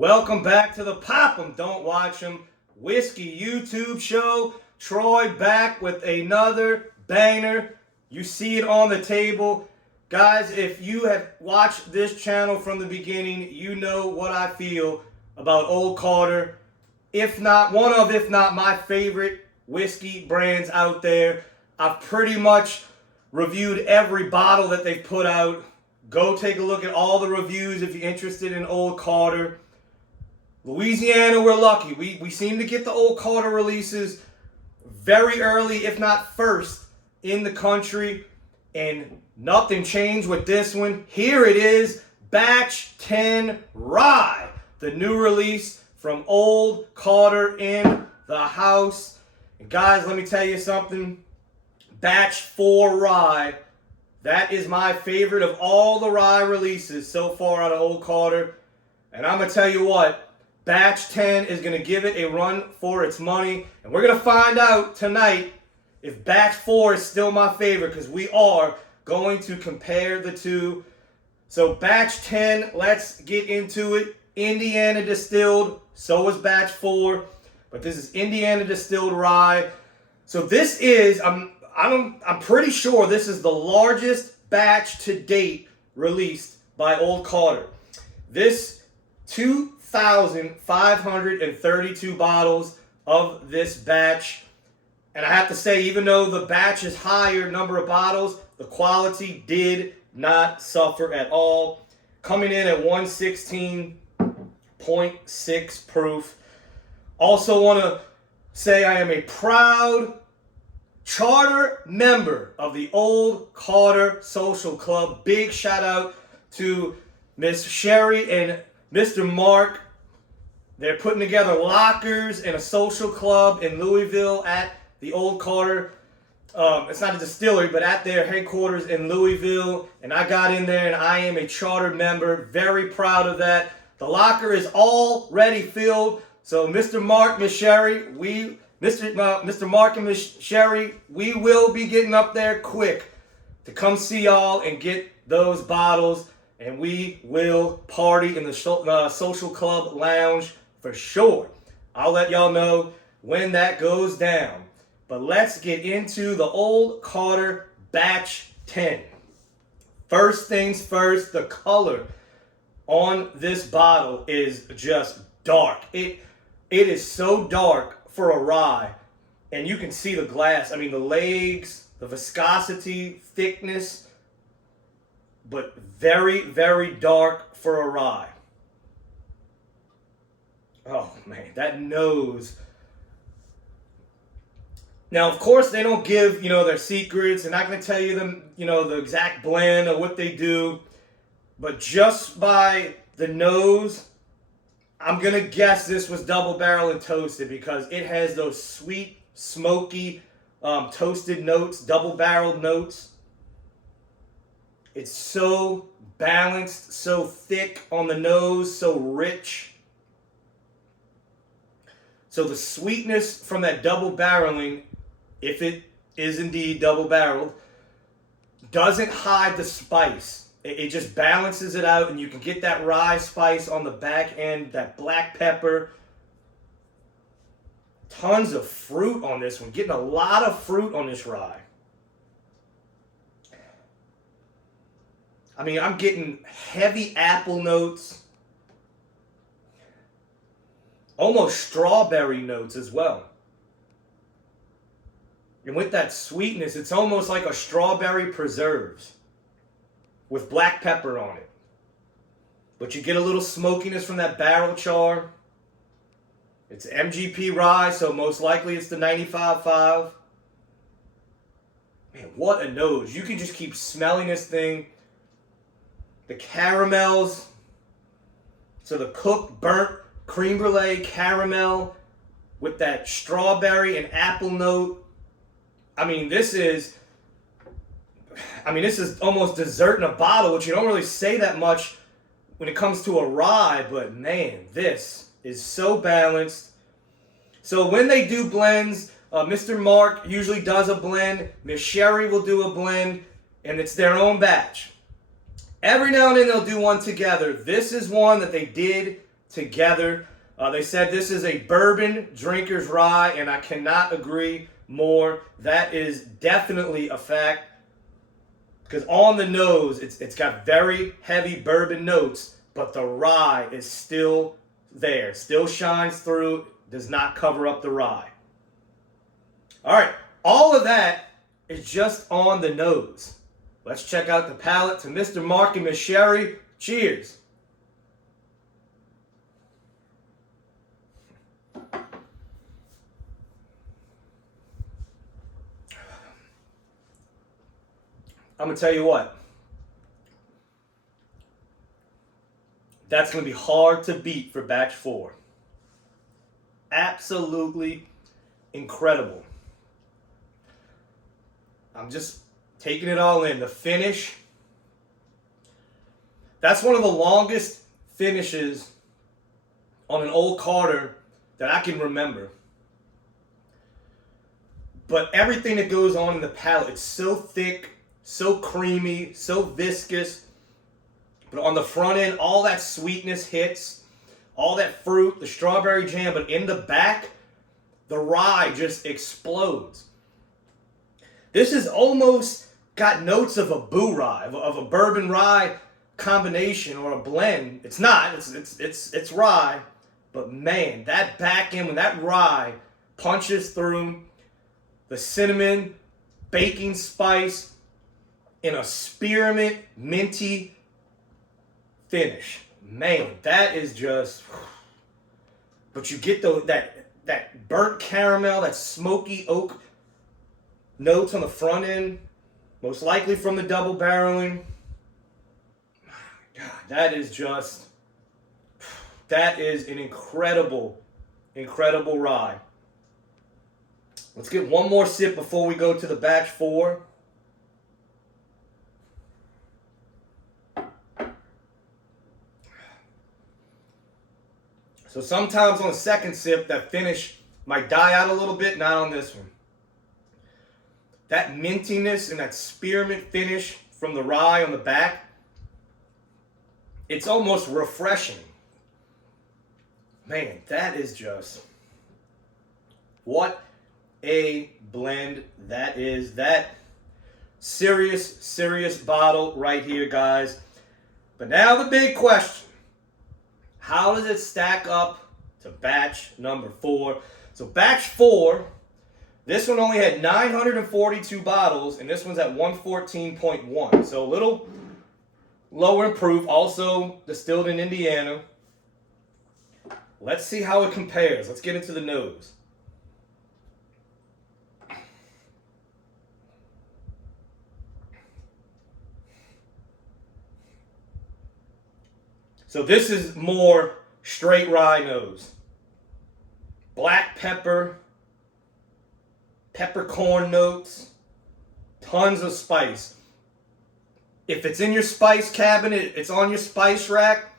Welcome back to the Pop 'em, Don't Watch 'em Whiskey YouTube show. Troy back with another banger. You see it on the table. Guys, if you have watched this channel from the beginning, you know what I feel about Old Carter. If not my favorite whiskey brands out there. I've pretty much reviewed every bottle that they've put out. Go take a look at all the reviews if you're interested in Old Carter. Louisiana, we're lucky. We seem to get the Old Carter releases very early, if not first, in the country. And nothing changed with this one. Here it is, Batch 10 Rye. The new release from Old Carter in the house. And guys, let me tell you something. Batch 4 Rye. That is my favorite of all the rye releases so far out of Old Carter. And I'm going to tell you what. Batch 10 is going to give it a run for its money. And we're going to find out tonight if Batch 4 is still my favorite, because we are going to compare the two. So Batch 10, let's get into it. Indiana distilled, so is Batch 4. But this is Indiana distilled rye. So this is, I'm pretty sure this is the largest batch to date released by Old Carter. This 2,532 bottles of this batch. And I have to say, even though the batch is higher number of bottles, the quality did not suffer at all. Coming in at 116.6 proof. Also want to say I am a proud charter member of the Old Carter Social Club. Big shout out to Miss Sherry and Mr. Mark. They're putting together lockers and a social club in Louisville at the Old Carter. It's not a distillery, but at their headquarters in Louisville. And I got in there and I am a charter member. Very proud of that. The locker is already filled. So Mr. Mark, Miss Sherry, Mr. Mark and Miss Sherry, we will be getting up there quick to come see y'all and get those bottles. And we will party in the social club lounge for sure. I'll let y'all know when that goes down. But let's get into the Old Carter Batch 10. First things first, the color on this bottle is just dark. It is so dark for a rye. And you can see the glass. I mean, the legs, the viscosity, thickness, but very, very dark for a rye. Oh, man, that nose. Now, of course, they don't give, their secrets. They're not going to tell you them, the exact blend or what they do. But just by the nose, I'm going to guess this was double barrel and toasted, because it has those sweet, smoky, toasted notes, double barreled notes. It's so balanced, so thick on the nose, so rich. So the sweetness from that double barreling, if it is indeed double barreled, doesn't hide the spice. It just balances it out, and you can get that rye spice on the back end, that black pepper. Tons of fruit on this one. Getting a lot of fruit on this rye. I mean, I'm getting heavy apple notes. Almost strawberry notes as well. And with that sweetness, it's almost like a strawberry preserves with black pepper on it. But you get a little smokiness from that barrel char. It's MGP rye, so most likely it's the 95.5. Man, what a nose. You can just keep smelling this thing. The caramels. So the cooked, burnt creme brulee caramel with that strawberry and apple note. I mean, this is almost dessert in a bottle, which you don't really say that much when it comes to a rye, but man, this is so balanced. So when they do blends, Mr. Mark usually does a blend, Miss Sherry will do a blend, and it's their own batch. Every now and then they'll do one together. This is one that they did together. They said this is a bourbon drinker's rye, and I cannot agree more. That is definitely a fact. Because on the nose, it's got very heavy bourbon notes, but the rye is still there. Still shines through, does not cover up the rye. All right, all of that is just on the nose. Let's check out the palate to Mr. Mark and Miss Sherry. Cheers. I'm going to tell you what. That's going to be hard to beat for batch 4. Absolutely incredible. I'm just taking it all in. The finish. That's one of the longest finishes on an Old Carter that I can remember. But everything that goes on in the palate, it's so thick, so creamy, so viscous. But on the front end, all that sweetness hits, all that fruit, the strawberry jam. But in the back, the rye just explodes. This is almost got notes of a boo rye, of a bourbon rye combination or a blend. It's not. It's rye. But man, that back end, when that rye punches through the cinnamon, baking spice, in a spearmint, minty finish. Man, that is just... But you get that burnt caramel, that smoky oak notes on the front end, most likely from the double barreling. God, that is just... That is an incredible, incredible rye. Let's get one more sip before we go to the batch 4. So sometimes on the second sip, that finish might die out a little bit, not on this one. That mintiness and that spearmint finish from the rye on the back, it's almost refreshing. Man, that is just... What a blend that is. That serious bottle right here, guys. But now the big question. How does it stack up to batch number 4? So batch 4, this one only had 942 bottles, and this one's at 114.1. So a little lower in proof, also distilled in Indiana. Let's see how it compares. Let's get into the nose. So this is more straight rye nose. Black pepper, peppercorn notes, tons of spice. If it's in your spice cabinet, it's on your spice rack,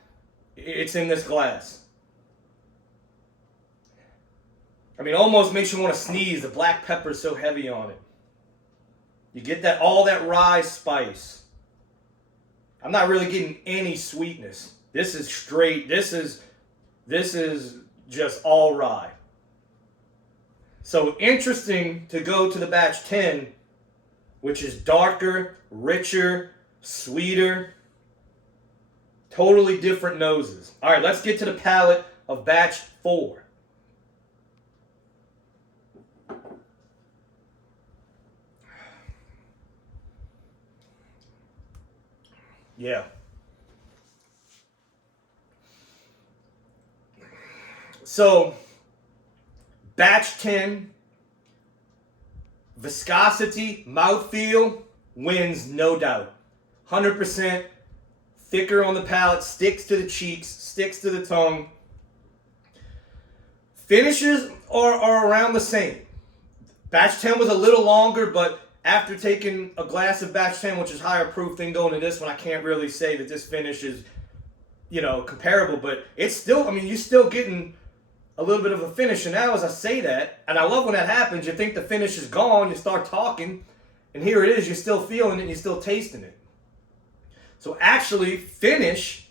it's in this glass. I mean, almost makes you want to sneeze. The black pepper is so heavy on it. You get that all that rye spice. I'm not really getting any sweetness. This is straight. This is just all rye. So interesting to go to the batch 10, which is darker, richer, sweeter, totally different noses. All right, let's get to the palate of batch 4. Yeah. So, batch 10, viscosity, mouthfeel, wins no doubt. 100% thicker on the palate, sticks to the cheeks, sticks to the tongue. Finishes are around the same. Batch 10 was a little longer, but after taking a glass of batch 10, which is higher proof than going to this one, I can't really say that this finish is, comparable, but it's still, you're still getting a little bit of a finish. And now as I say that, and I love when that happens, you think the finish is gone, you start talking, and here it is, you're still feeling it, and you're still tasting it. So actually, finish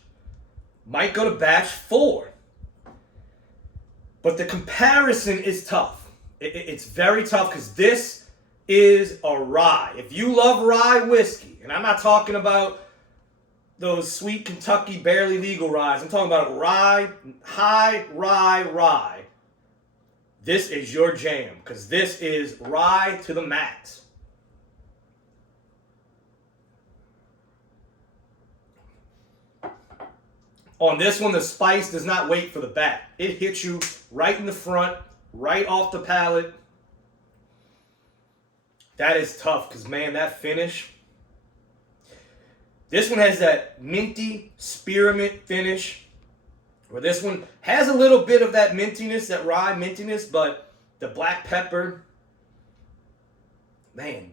might go to batch 4. But the comparison is tough. It's very tough because this is a rye. If you love rye whiskey, and I'm not talking about those sweet Kentucky barely legal ryes. I'm talking about rye, high rye. This is your jam because this is rye to the max. On this one, the spice does not wait for the back. It hits you right in the front, right off the palate. That is tough because, man, that finish. This one has that minty spearmint finish, where this one has a little bit of that mintiness, that rye mintiness, but the black pepper, man,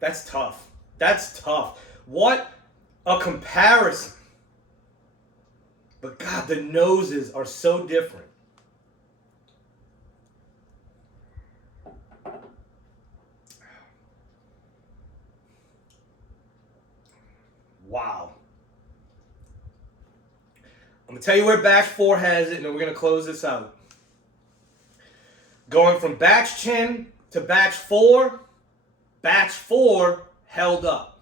that's tough. That's tough. What a comparison. But God, the noses are so different. Wow. I'm going to tell you where batch 4 has it, and then we're going to close this out. Going from batch 10 to batch 4 held up.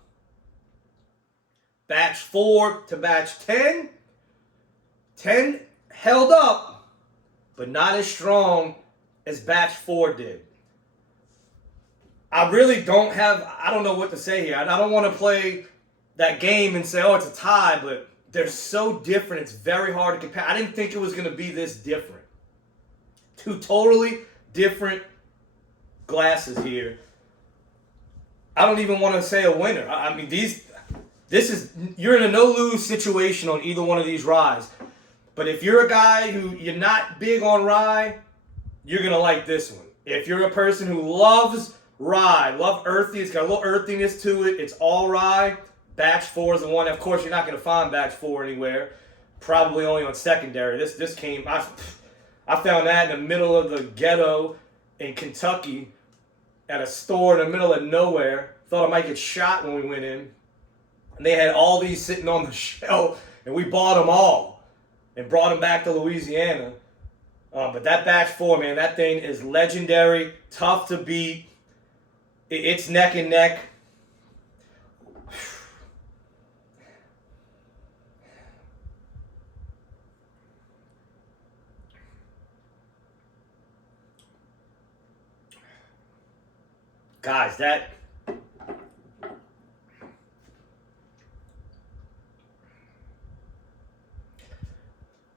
Batch 4 to batch 10 held up, but not as strong as batch 4 did. I don't know what to say here. I don't want to play that game and say, oh, it's a tie, but they're so different. It's very hard to compare. I didn't think it was going to be this different. Two totally different glasses here. I don't even want to say a winner. I mean, you're in a no-lose situation on either one of these ryes. But if you're a guy who you're not big on rye, you're going to like this one. If you're a person who loves rye, love earthy, it's got a little earthiness to it, it's all rye, batch 4 is the one. Of course, you're not going to find batch 4 anywhere. Probably only on secondary. This came, I found that in the middle of the ghetto in Kentucky at a store in the middle of nowhere. Thought I might get shot when we went in. And they had all these sitting on the shelf, and we bought them all and brought them back to Louisiana. But that batch 4, man, that thing is legendary, tough to beat. It's neck and neck. Guys, that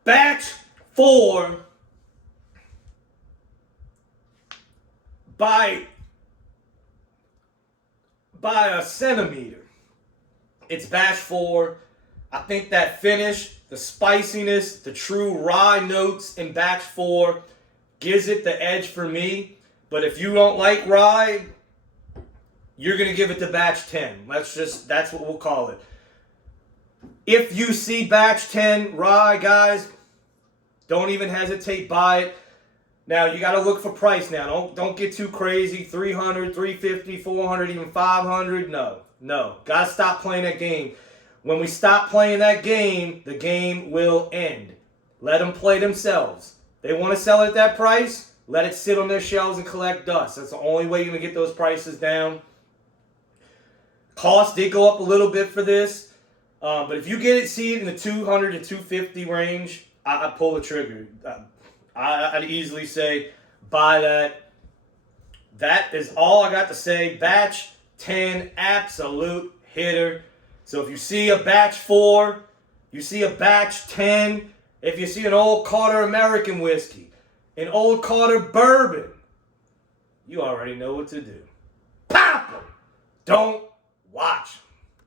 batch 4 by a centimeter. It's batch 4. I think that finish, the spiciness, the true rye notes in batch 4 gives it the edge for me. But if you don't like rye, you're going to give it to batch 10. That's what we'll call it. If you see batch 10 rye, guys, don't even hesitate, buy it. Now, you got to look for price now. Don't get too crazy. $300, $350, $400, even $500. No. Got to stop playing that game. When we stop playing that game, the game will end. Let them play themselves. They want to sell it at that price, let it sit on their shelves and collect dust. That's the only way you're going to get those prices down. Cost did go up a little bit for this. But if you see it in the 200 to 250 range, I'd pull the trigger. I'd easily say buy that. That is all I got to say. Batch 10, absolute hitter. So if you see a batch 4, you see a batch 10, if you see an Old Carter American whiskey, an Old Carter bourbon, you already know what to do. Pop them. Don't watch.